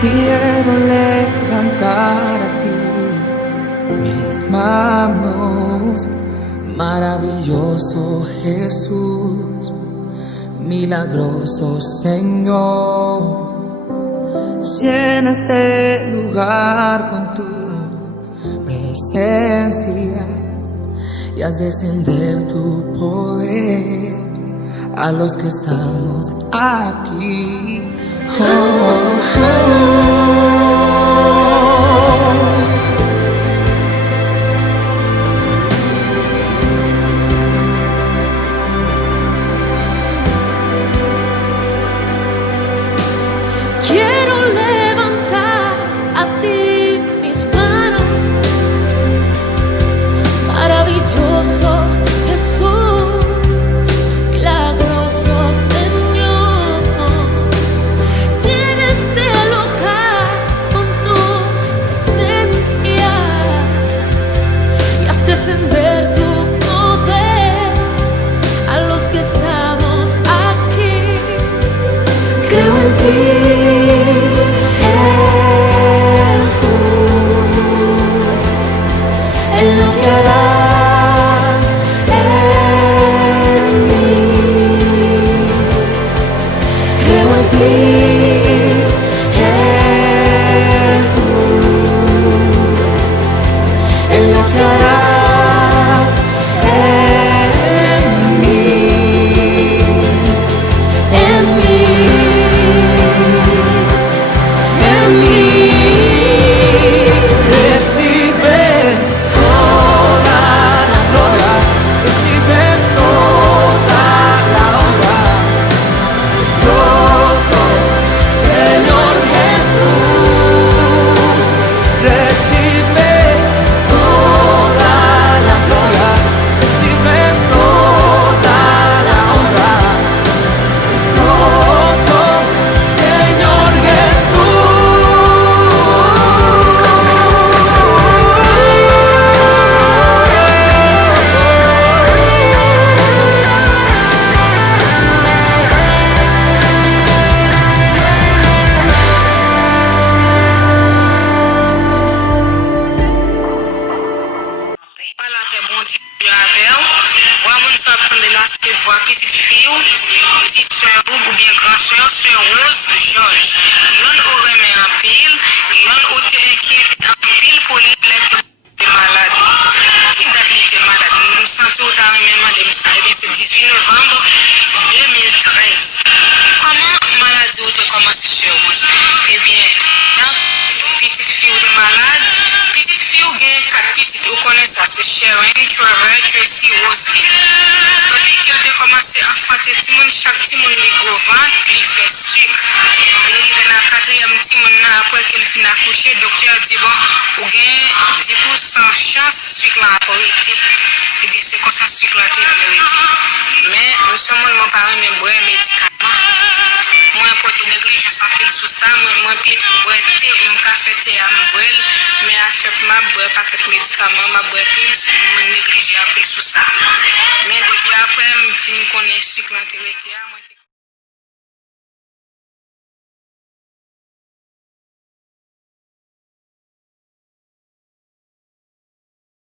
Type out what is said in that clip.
quiero levantar a ti mis manos, maravilloso Jesús, milagroso Señor. Llena este lugar con tu presencia y haz descender tu poder a los que estamos aquí. Oh, oh. Quiero levantar a ti mis manos, maravilloso Jesús, milagroso Señor. Llena este lugar con tu presencia y haz descender tu poder a los que estamos aquí. Creo en ti, en lo que harás en mí. Creo en ti, Jesús, en lo que harás en mí, en mí, en mí. Voix petite fille, petite soeur ou bien grand soeur, soeur Rose, Georges. Yon ou remet en pile, yon ou te inquiète en pile pour lui les malade. Qui date il était malade? Nous sentons au remet de ça, et bien c'est 18 novembre 2013. Comment maladie ou te commencé, soeur Rose? Eh bien, petite fille ou de malade, petite fille ou bien 4 petites, vous connaissez ça, c'est Sharon, Trevor, Tracy, Rosefield. Depuis qu'elle a commencé à enfanter Timon, chaque Timon les gros ventre, il fait sucre. Il arrive dans la 4e Timon, après qu'elle finit d'accoucher, le docteur dit bon, vous avez 10% chance sucre là pour arrêter. Et bien c'est comme ça sucre là qui est arrêté. Mais nous sommes mon parent, mais boire médicaments. Moi, pour te négligence en pile sous ça, moi, puis boire thé, mon café thé à me boire, mais à chaque ma boire paquet de médicaments, ma boire pile, moi négliger en pile sous ça. Mais depuis après, je finis qu'on est sucre l'intérêt.